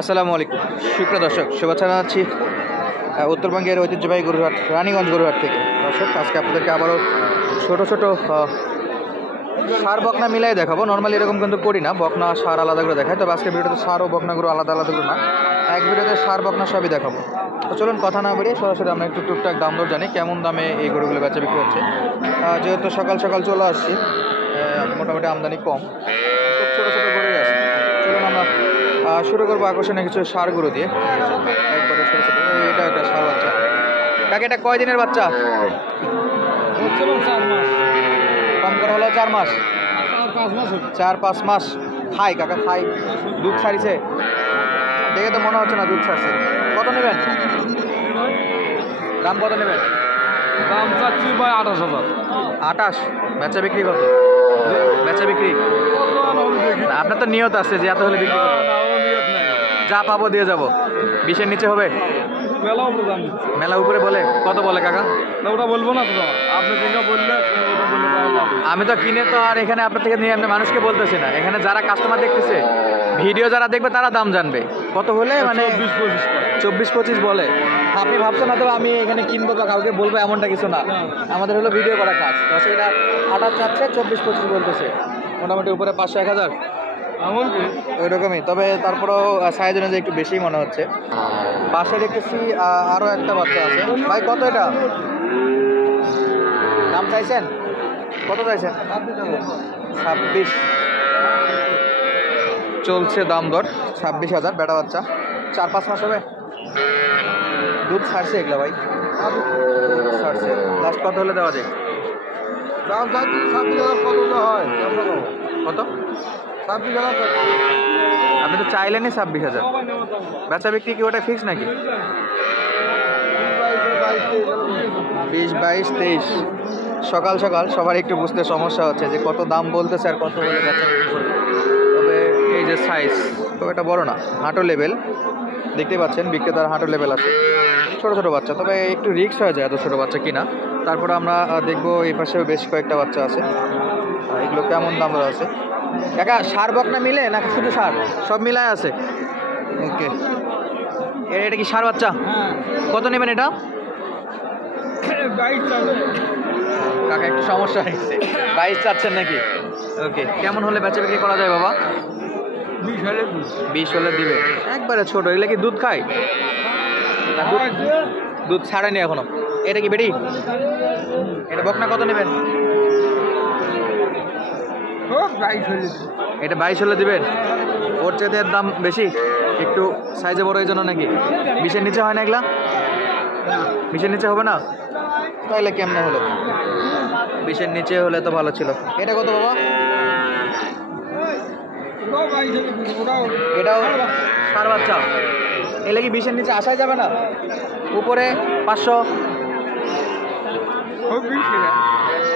আসসালামু আলাইকুম সুপ্রিয় দর্শক, শুভেচ্ছা জানাচ্ছি উত্তরবঙ্গের ঐতিহ্যবাহী গরুহাট রানীগঞ্জ গরুহাট থেকে। দর্শক, আজকে আপনাদেরকে আবারও ছোট ছোট সার বকনা মিলাই দেখাবো। নর্মালি এরকম কিন্তু করি না, বকনা সার আলাদা করে দেখায়, তবে আজকে ভিডিওতে সার ও বকনাগুলো আলাদা আলাদা করে না, এক ভিডিওতে সার বকনা সবই দেখাবো। তো চলুন কথা না বেরিয়ে সরাসরি আমরা একটু টুকটাক দাম দর জানি, কেমন দামে এই গরুগুলো বেচা বিক্রি হচ্ছে। যেহেতু সকাল সকাল চলে আসছি, মোটামুটি আমদানি কম, খুব ছোটো ছোটো গরুই আছে। চলুন আমরা শুরু করবো আকর্ষণীয় কিছু সার গরু দিয়ে। একবারে ছোটো ছোটো, এটা একটা সার বাচ্চা। কাকে এটা কয় দিনের বাচ্চা? কম করে হলো 4 মাস, 4-5 মাস। খাই কাকা, খাই, দুধ ছাড়িছে দেখে তো মনে হচ্ছে না দুধ ছাড়ছে। কত নেবেন? দাম কত নেবেন? দাম চাচ্ছি ভাই 28,000। 28? বেচা বিক্রি কত? বেচা বিক্রি আপনার তো নিয়ত আছে যে এত হলে বিক্রি করবো, যা পাবো দিয়ে যাবো। 20-এর নিচে হবে? মেলা উপরে বলে। কত বলে কাকা? ওটা বলবো না তো, আপনি যেটা বললে ওটা বললে। আমি তো কিনে তো আর এখানে আপনার থেকে নিয়ে আপনি মানুষকে বলতেছি না, এখানে যারা কাস্টমার দেখতেছে, ভিডিও যারা দেখবে তারা দাম জানবে। কত হলে মানে 24-25 বলে। আপনি ভাবছেন না তো আমি এখানে কিনবো বা কাউকে বলবো, এমনটা কিছু না। আমাদের হলো ভিডিও করা কাজ, তো সেটা 28 চাচ্ছে, 24-25 বলতেছে। মোটামুটি উপরে 500-1000 ওই রকমই। তবে তারপরেও সাইজ অনুযায়ী একটু বেশি মনে হচ্ছে। পাশে দেখতেছি আরও একটা বাচ্চা আছে। ভাই কত এটা দাম চাইছেন? কত চাইছেন? 26 চলছে দাম দর। 26,000 বেটা বাচ্চা, 4-5 মাস হবে। দুধ ছাড়ছে এগুলা ভাই, ছাড়ছে। লাস্ট কত হলে দেওয়া যায়? দাম চাচ্ছি 26,000। কত হয়? কত? 26,000। আপনি তো চাইলেনই 26,000। বেচা বিক্রি কি ওটা ফিক্স নাকি? 20-22-23 সকাল সকাল সবার একটু বুঝতে সমস্যা হচ্ছে যে কত দাম বলতেছে আর কত হলে বেচা বিক্রি করবে। তবে এই যে সাইজ তবে এটা বড় না, হাঁটু লেভেল দেখতে পাচ্ছেন, বিক্রেতার হাঁটু লেভেল আছে। ছোটো ছোটো বাচ্চা, তবে একটু রিস্ক হয়ে যায় এত ছোটো বাচ্চা কিনা। তারপরে আমরা দেখবো এই পাশেও বেশ কয়েকটা বাচ্চা আছে, এগুলো কেমন দাম আছে। কাকা সার বকনা মিলে না শুধু সার? সব মিলায় আছে। ওকে, এটা কি সার বাচ্চা? কত নেবেন এটা? কাকা একটু সমস্যা হয়েছে, 22 চাচ্ছেন নাকি? ওকে, কেমন হলে বেচা বিক্রি করা যায় বাবা? 20 হলে দিবে। একবারে ছোট, এগুলো কি দুধ খায়? দুধ ছাড়েনি এখনো। এটা কি বেটি? এটা বকনা কত নেবেন? এটা 22 হলে দিবেন। ওর চেয়ে এর দাম বেশি, একটু সাইজে বড় এই জন্য নাকি? 20-এর নিচে হয় না এগুলা? 20-এর নিচে হবে না? তাহলে কেমনে হলো? 20-এর নিচে হলে তো ভালো ছিল। এটা কত বাবা? এটাও সার বাচ্চা। এলে কি 20-এর নিচে আসাই যাবে না? উপরে 500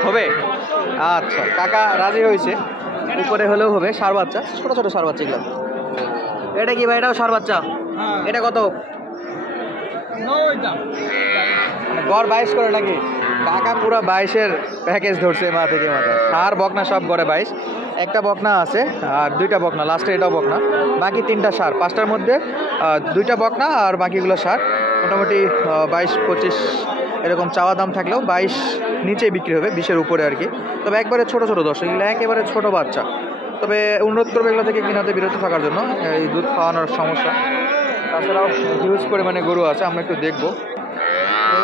হবে? আচ্ছা, কাকা রাজি হয়েছে, উপরে হলেও হবে। সার বাচ্চা, ছোটো ছোটো সার বাচ্চা এগুলো। এটা কি ভাই? এটাও সার বাচ্চা। এটা কত? মানে গড় 22 করে নাকি? কাকা পুরো 22-এর প্যাকেজ ধরছে মা থেকে মাথা। সার বকনা সব গড়ে 22। একটা বকনা আছে আর 2টা বকনা, লাস্টে এটাও বকনা, বাকি 3টা সার। 5টার মধ্যে 2টা বকনা আর বাকিগুলো সার। মোটামুটি 22-25 এরকম চাওয়া দাম থাকলেও 22 নিচে বিক্রি হবে, 20-এর উপরে আর কি। তবে একবারে ছোটো ছোটো দর্শক, এগুলো একেবারে ছোটো বাচ্চা। তবে অনুরোধ করবে এগুলো থেকে কিনাতে বিরত থাকার জন্য, এই দুধ খাওয়ানোর সমস্যা। তাছাড়াও হিউজ পরিমাণে গরু আছে, আমরা একটু দেখবো।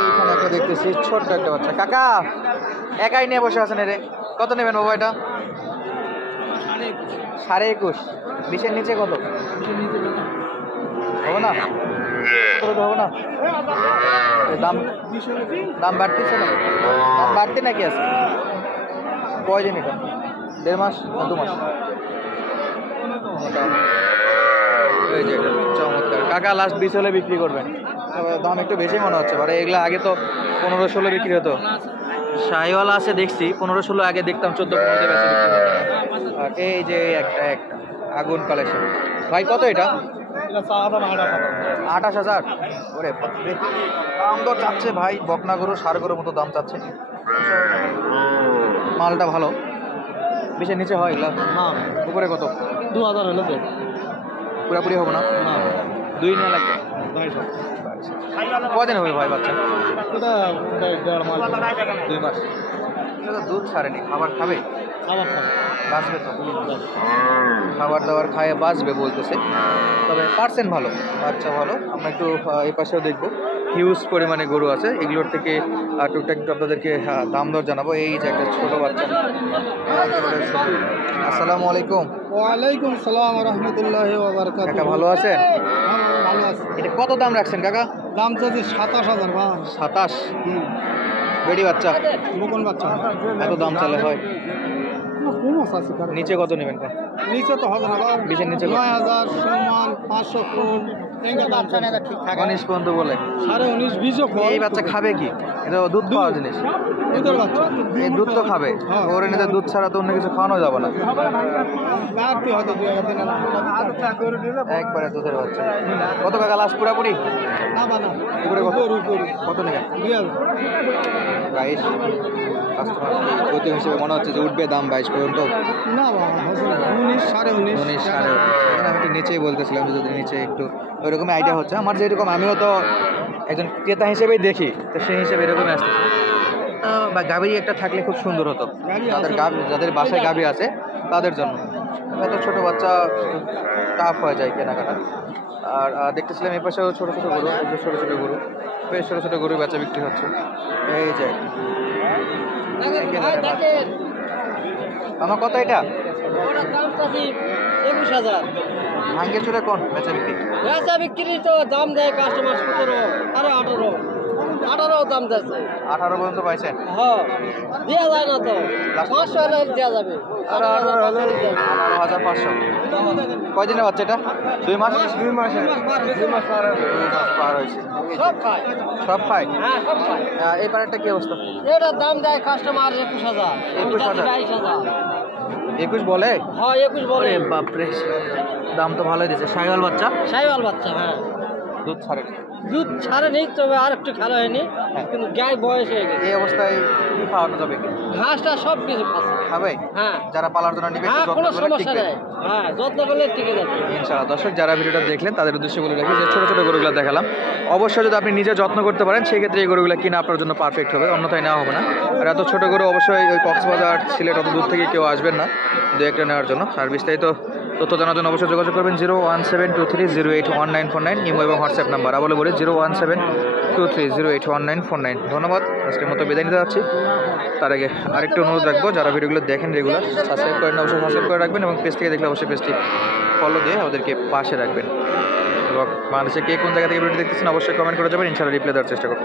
এইখানে একটা দেখতেছি ছোট্ট একটা বাচ্চা। কাকা একাই নিয়ে বসে আছেন রে, কত নেবেন বাবা এটা? 21.5। 20-এর নিচে কত হবে না? হবে না? দাম দাম বাড়তেছে না? দাম বাড়তে নাকি আছে? কয়দিন এটা? 1.5 মাস না 2 মাস? এই যে চমৎকার। কাকা লাস্ট 20 হলে বিক্রি করবেন? দাম একটু বেশি মনে হচ্ছে। মানে এগুলো আগে তো 15-16 বিক্রি হতো। শাহিওয়ালা আছে দেখছি, 15-16 আগে দেখতাম 14-15 বেশি বিক্রি হতো। আর এই যে একটা আগুন কালেকশন। ভাই কত এটা? 28,000। ওরে বাপরে, দাম তো চাচ্ছে ভাই, বকনা গরু সার গরুর মতো দাম চাচ্ছে। মালটা ভালো। 20-এর নিচে হয় এগুলা? না। উপরে কত? 2000 হলে তো পুরাপুরি হবে না। দুই নেওয়া লাগবে। কদিন হবে ভাই বাচ্চা? এটা 1.5 মাস। 2 মাস। এটা তো দুধ ছাড়েনি, খাবার খাবে? খাবার খাবে। বাঁচবে তো, খাবার দাবার খায় বাঁচবে বলতেছে। তবে পার্সেন্ট ভালো, বাচ্চা ভালো। আমরা একটু এই পাশেও দেখবো, হিউজ পরিমাণে গরু আছে। এগুলোর থেকে টুকটাক একটু আপনাদেরকে দাম দর জানাবো। এই যে একটা ছোট বাচ্চা, একেবারে ছোট। আসসালামু আলাইকুম। ওয়ালাইকুম সালাম রহমতুল্লাহি ওয়া বারাকাতুহু। কাকা ভালো আছেন? ভালো আছে। এটা কত দাম রাখছেন কাকা? দাম চাচ্ছি 27,000 বা 27। বেডি বাচ্চা, বকন বাচ্চা। এত দাম চালে হয়? কম আছে কারণ নিচে কত নেবেন? নিচে তো হবে না বাবা। বিশের নিচে কত? 9,000 সম্মান 500 কোন এঙ্গা দাম চানে ঠিকঠাক 19 পর্যন্ত বলে। 19.5 20 কম। এই বাচ্চা খাবে কি? এটা দুধ খাওয়া জিনিস, দুধের বাচ্চা। এই দুধ তো খাবে। হ্যাঁ। ওর এনে দুধ ছাড়া তো অন্য কিছু খাওয়ানো যাবে না। রাখতে হয়তো 2 দিন একবারে দুধের বাচ্চা। কত কাকা লাস্ট পুরাপুরি? না বানা এগুলো কত? উপরে কত নেবেন? 2000 22। কাস্টমার গতি হিসেবে মনে হচ্ছে যে উঠবে দাম 22 পর্যন্ত। না বাবা হচ্ছে না 19 19.5 19 সাড়ে। আমি একটু নিচেই বলতেছিলাম যে যদি নিচে একটু ওইরকমই আইডিয়া হচ্ছে আমার, যেরকম আমিও তো একজন ক্রেতা হিসেবেই দেখি, তো সেই হিসেবে এরকমই আসতেছে। বা গাভী একটা থাকলে খুব সুন্দর হতো, যাদের বাসায় গাভী আছে তাদের জন্য। এত ছোট বাচ্চা টাফ হয়ে যায় কেনাকাটা। আর দেখতেছিলাম এই পাশেও ছোটো ছোটো গরু, এই যে ছোটো ছোটো গরু, বেশ ছোটো ছোটো গরু বেচা বিক্রি হচ্ছে। এই যে আমার কথা এটা দাম চাচ্ছি 21,000 ভাঙ্গে চুরে কোন বেচা বিক্রি? বেচা বিক্রি তো দাম দেয় কাস্টমার 17 আরে 18 দাম যাচ্ছে। 18 পর্যন্ত পাইছেন? হ্যাঁ দেওয়া যায় না তো 500 হলে দেওয়া যাবে। 18,500। কয়দিনের বাচ্চা এটা? 2 মাস? 2 মাসে 2 মাস পার হয়েছে। সব খায়। সব খায়? হ্যাঁ সব খায়। এই পারেরটা কি অবস্থা? এটার দাম দেয় কাস্টমার 21,000 21,000? 22,000। 21 বলে? হ্যাঁ 21 বলে। বাপরে, দাম তো ভালোই দিচ্ছে। সাইওয়াল বাচ্চা? সাইওয়াল বাচ্চা। হ্যাঁ দুধ ছাড়ে? দুধ ছাড়ে নেই, তবে আর একটু খেলা হয়নি, হ্যাঁ। কিন্তু গায়ে বয়স হয়ে গেছে। এই অবস্থায় কি খাওয়ানো যাবে? কি ঘাসটা সব কিছু খাচ্ছে। খাবে? হ্যাঁ যারা পালার জন্য নিবে হ্যাঁ একটু কোনো যত্ন করলে সমস্যা টিকবে। নেই। হ্যাঁ যত্ন করলে টিকে যাবে ইনশাআল্লাহ। দর্শক যারা ভিডিওটা দেখলেন তাদের উদ্দেশ্যে বলে রাখি যে ছোটো ছোটো গরুগুলো দেখালাম, অবশ্যই যদি আপনি নিজে যত্ন করতে পারেন সেক্ষেত্রে এই গরুগুলো কিনা আপনার জন্য পারফেক্ট হবে, অন্যথায় নেওয়া হবে না। আর এত ছোটো গরু অবশ্যই ওই কক্সবাজার সিলেট অত দূর থেকে কেউ আসবেন না দু একটা নেওয়ার জন্য। আর বিস্তারিত তথ্য জানার জন্য অবশ্যই যোগাযোগ করবেন 01723081949 ইমো এবং হোয়াটসঅ্যাপ নাম্বার। আবার বলি 01723081949। ধন্যবাদ, আজকের মতো বিদায় নিতে যাচ্ছি। তার আগে আরেকটু অনুরোধ রাখবো, যারা ভিডিওগুলো দেখেন রেগুলার সাবস্ক্রাইব করেন, অবশ্যই সাবস্ক্রাইব করে রাখবেন এবং পেজ থেকে দেখলে অবশ্যই পেজটি ফলো দিয়ে আমাদেরকে পাশে রাখবেন। এবং বাংলাদেশে কে কোন জায়গা থেকে ভিডিও দেখতেছেন অবশ্যই কমেন্ট করে যাবেন, ইনশাআল্লাহ রিপ্লাই দেওয়ার চেষ্টা করব।